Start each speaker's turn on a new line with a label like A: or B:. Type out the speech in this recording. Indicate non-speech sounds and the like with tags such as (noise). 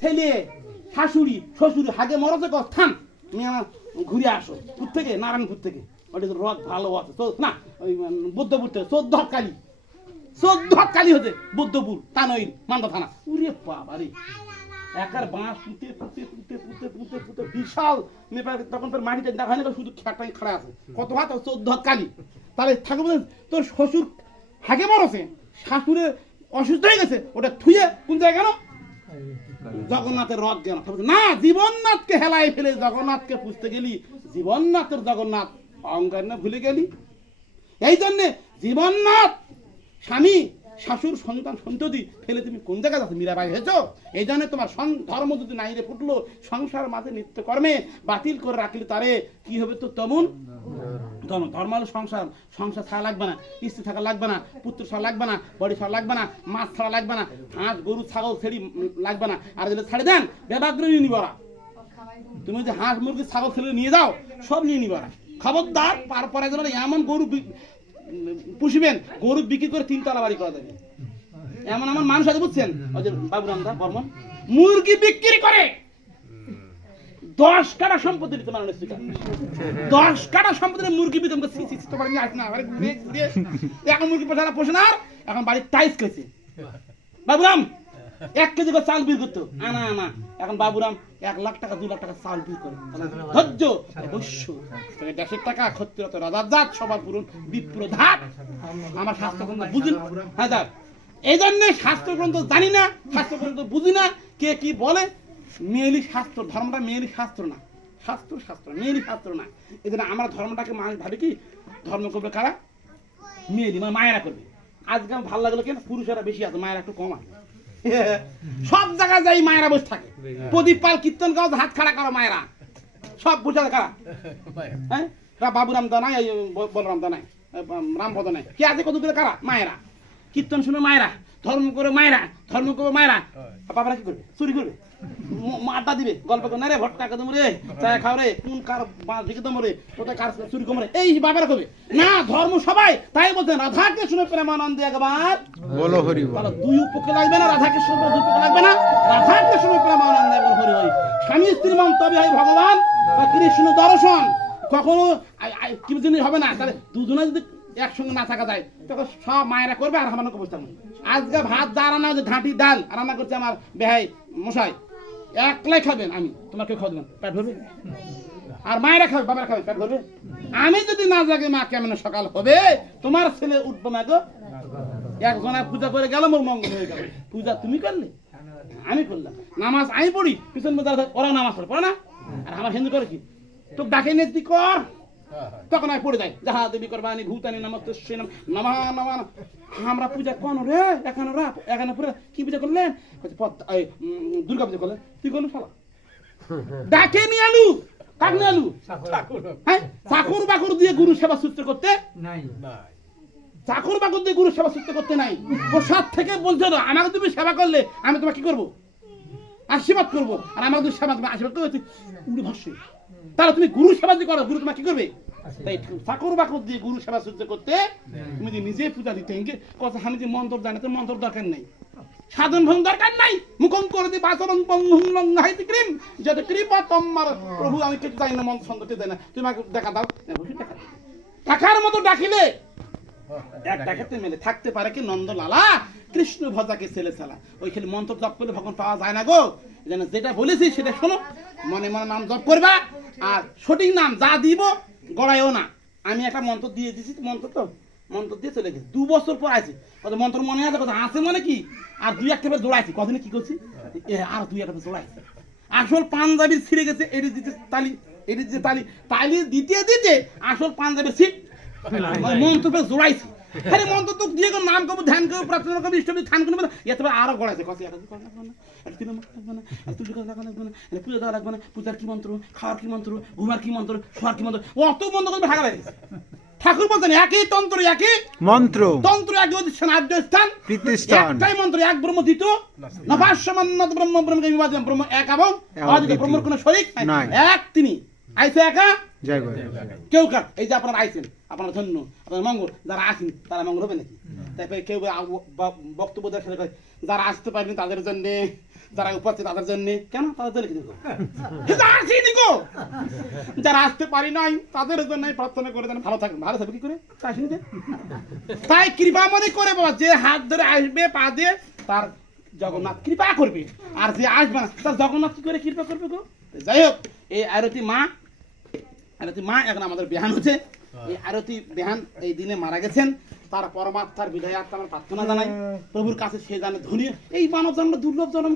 A: ছেলে, শাশুড়ি, শ্বশুরি হাগে মরছে কর, থাম। তুমি আমার ঘুরে আসো। পুর থেকে নারায়ণপুর থেকে। ওটা তো রথ, ভালো আছে না, ওই বুদ্ধপুর থেকে। চোদ্দ কালী। চোদ্দ কালী হচ্ছে বুদ্ধপুর, তানইল, মান্দা থানা। উরে বাবা রে। একার বাঁশ পুঁতে পুঁতে পুঁতে পুঁতে পুঁতে পুঁতে বিশাল নেপাল তখন তোর মাটিতে দেখা হয় না শুধু খেটাই খাড়া আছে। কত ভাত চোদ্দ কালী? তাহলে ঠাকুর তোর শ্বশুর হাগে মরছে, শাশুড়ে অসুস্থ হয়ে গেছে, ওটা থুয়ে কোন জায়গায় গেল? জগন্নাথের রথ বলছে, না জীবননাথকে হেলাই ফেলে জগন্নাথকে পুষতে গেলি জীবননাথের জগন্নাথ অহংকার না ভুলে গেলি। এই জন্যে জীবননাথ স্বামী শাশুর সন্তান সন্ততি ফেলে তুমি কোন জায়গায় যাচ্ছ? মীরাবাই হয়েছো? এই জন্য তোমার ধর্ম যদি নাই রে ফুটলো সংসার মাঝে নিত্য কর্মে বাতিল করে রাখলে তারে কি হবে তো তেমন? ধর্ম। ধর্ম হলো সংসার। সংসার ছাড়া লাগবে না। স্ত্রী থাকা লাগবে না, পুত্র ছাড়া লাগবে না, বড়ি ছাড়া লাগবে না, মাছ ছাড়া লাগবে না, হাঁস, গরু, ছাগল, ছেড়ি লাগবে না। আর যদি ছাড়ে দেন ব্যবাগ্রহ নিবরা তুমি যে হাঁস, মুরগি, ছাগল, ছেলে নিয়ে যাও, সব নিয়ে নিবা খবরদার, পার পরে গেলে এমন গরু পুষবেন, গরু বিক্রি করে তিনতলা বাড়ি করা যাবে এমন এমন মানুষ আছে বুঝছেন? বাবুরাম দা বর্মন। মুরগি বিক্রি করে দশ কাটা সম্পত্তি দিতে মানুষ দশ কাটা সম্পত্তি মুরগি বিক্রি করে সি সি সি, তোমার নিয়ে না এখন মুরগি পোষা পোষে না এখন বাড়ির টাইস খেয়েছে বাবুরাম এক কেজি করে চাল বিল করতো আনা আনা এখন বাবুরাম এক লাখ টাকা দু লাখ টাকা চাল বিল করে। ধৈর্য অবশ্য। দেশের টাকা ক্ষত্রিয়ত রাজার জাত সবার পূরণ বিপ্র ধাত। আমার স্বাস্থ্য গ্রন্থ বুঝি হ্যাঁ এই জন্যে শাস্ত্র গ্রন্থ জানি না শাস্ত্র গ্রন্থ বুঝি না কে কি বলে মেয়েলি শাস্ত্র, ধর্মটা মেয়েলি শাস্ত্র না। শাস্ত্র শাস্ত্র, মেয়েলি শাস্ত্র না। এই জন্য আমরা ধর্মটাকে মানুষ ভাবি কি? ধর্ম করবে কারা? মেয়েলি মানে মায়েরা করবে। আজকে ভালো লাগল কেন? পুরুষেরা বেশি আছে, মায়েরা একটু কম আছে। (laughs) সব জায়গায় যাই মায়েরা বসে থাকে। প্রদীপ পাল, কীর্তন গাও, হাত খাড়া করো মায়েরা। সব বুঝা কারা? হ্যাঁ? বাবুরাম দা নাই বলরাম দা নাই রামপদ নাই। কে আছে কত করে কারা? মায়েরা। কীর্তন শুনে মায়েরা। ধর্ম করে মায়েরা ধর্ম করবে মায়েরা বাবারা কি করবে? চুরি করবে? আড্ডা দিবে গল্প করে না রে ভট্টা কদম রে? চা খাও রে কোন কার বাঁশ দিকে দম রে? কোথায় কার চুরি কম রে? এই বাবারা করবে। না ধর্ম সবাই তাই বলছেন রাধাকে শুনে প্রেমানন্দ একবার।
B: বলো হরি বল।
A: তাহলে দুই উপকে লাগবে না রাধা কৃষ্ণ দুই উপকে লাগবে না? রাধা কৃষ্ণ প্রেমানন্দ এবং হরি হরি। স্বামী স্ত্রী মন্তব্য হয় ভগবান বা কৃষ্ণ দর্শন। কখনো কি জিনিস হবে না। তাহলে দুজনে যদি একসঙ্গে না থাকা যায়। তখন সব মায়েরা করবে আর আমার হবে আজকে ভাত যা রান্না হচ্ছে ঘাঁটি, ডাল রান্না করছে আমার বেহাই মশাই। একলাই খাবেন আমি, তোমার কেউ দেবেন পেট ভরবে? আর মায়েরা খাবে, বাবারা খাবে, পেট ভরবে? আমি যদি না জাগে, মা কেমন সকাল হবে? তোমার ছেলে উঠবো না গো। একজনা পূজা করে গেল, মোর মঙ্গল হয়ে গেল। পূজা তুমি করলে? আমি করলাম। নামাজ আমি পড়ি, পিছন ওরা নামাজ পড়ে পড়ে না? আর আমার হিন্দু করে কি? তো ডাকে নে, তুই কর। তখন আমি পড়ে যাই। যাহা দেবী করবানি ভূতানি নমস্তে নমা। নমা আমরা পূজা কোন রে? এখানে রা এখানে পুরো কি পূজা করলেন? বলছে, দুর্গা পূজা করলেন। তুই করলু শালা? ডাকে নিয়ে আলু? কাক নিয়ে আলু? হ্যাঁ চাকর বাকর দিয়ে গুরু সেবা সূত্র করতে
C: নাই।
A: চাকর বাকর দিয়ে গুরু সেবা সূত্র করতে নাই। প্রসাদ থেকে বলতে হলো আমাকে তুমি সেবা করলে আমি তোমাকে কি করব? আশীর্বাদ করব। আর আমাকে তুমি সেবা আশীর্বাদ করবে তুই উড়ি ভাসবে তাহলে তুমি গুরু সেবা যদি করো গুরু তোমাকে কি করবে? তাই চাকর বাকর দিয়ে গুরু সেবা সূত্র করতে তুমি যদি নিজে পূজা দিতে কথা আমি যে মন্ত্র জানি তো মন্ত্র দরকার নেই। সাধন ভঙ্গ দরকার নাই। মুখং করে দি ক্রিম। যাতে কৃপা তোমার প্রভু আমি কিছু জানি না মন্ত্র সঙ্গতে দেয় না। তুমি আমাকে দেখা দাও। টাকার মতো ডাকিলে। এক ডাকাতে মেলে। থাকতে পারে কি নন্দলালা? কৃষ্ণ ভজাকে ছেলে চালা ওই খালি মন্ত্র জপ করলে ভগবান পাওয়া যায় না গো। যেন যেটা বলেছি সেটা শোনো। মনে মনে নাম জপ করবা। আর সঠিক নাম যা দিব গড়াইও না। আমি একটা মন্ত্র দিয়ে দিছি মন্ত্র তো মন্ত্র দিয়ে চলে গেছি। দু বছর পর আছে কত মন্ত্র মনে আছে কথা আছে মানে কি? আর দুই একটা জোড়াইছি কদিনে কি করছি? এ, আর দুই একটা জোড়াইছি আসল পাঞ্জাবির ছিঁড়ে গেছে এটি দিতে তালি এটি দিতে তালি তালি দিতে দিতে আসল সিট মন্ত্র পেয়ে জোড়াইছি আরে মন্ত্র তো দিয়ে নাম করব ধ্যান করব প্রার্থনা করব ইষ্ট ধ্যান করব এত আরও গড়াইছে কত এটা করা লাগবে না এটা তিন মাস লাগবে না এটা তুই করা লাগবে না এটা পুজো দেওয়া লাগবে না পূজার কি মন্ত্র খাওয়ার কি মন্ত্র ঘুমার কি মন্ত্র শোয়ার কি মন্ত্র অত মন্ত্র করে ঢাকা লাগছে ঠাকুর বলতেন একই তন্ত্র একই
B: মন্ত্র।
A: তন্ত্র এক অধিষ্ঠান আদ্য স্থান
B: প্রীতিস্থান।
A: একটাই মন্ত্র এক ব্রহ্ম দ্বিতীয়। নভাস্যমান্নত ব্রহ্ম ব্রহ্ম বিভাজন ব্রহ্ম এক এবং ব্রহ্মর কোনো শরীর
B: নাই।
A: এক তিনি। আইসে একা।
B: জয়
A: কেউ কার এই যে আপনারা আইছেন আপনারা ধন্য আপনার মঙ্গল যারা আসেন তারা মঙ্গল হবে নাকি? তারপরে কেউ বক্তব্য দেওয়ার সাথে যারা আসতে পারেনি তাদের জন্য যারা উপাচ্ছে তাদের জন্য কেন তাদের জন্য কিন্তু? (laughs) আসেনি গো! যারা আসতে পারি নাই তাদের জন্য প্রার্থনা করে দেন ভালো থাকবেন। ভালো থাকবে কি করে? আসেনি? তাই কৃপামনি করে বাবা যে হাত ধরে আসবে পা দিয়ে তার জগন্নাথ কৃপা করবে। আর যে আসবে না তার জগন্নাথ কি করে কৃপা করবে গো? যাই হোক এই আরতি মা আরতি মা এখন আমাদের বিহান হচ্ছে। এই আরতি বিহান এই দিনে মারা গেছেন। তার পরমাত্মার বিদায় আত্মা আমার প্রার্থনা জানাই। প্রভুর কাছে সে জানে ধনী। এই মানব জন্ম দুর্লভ জন্ম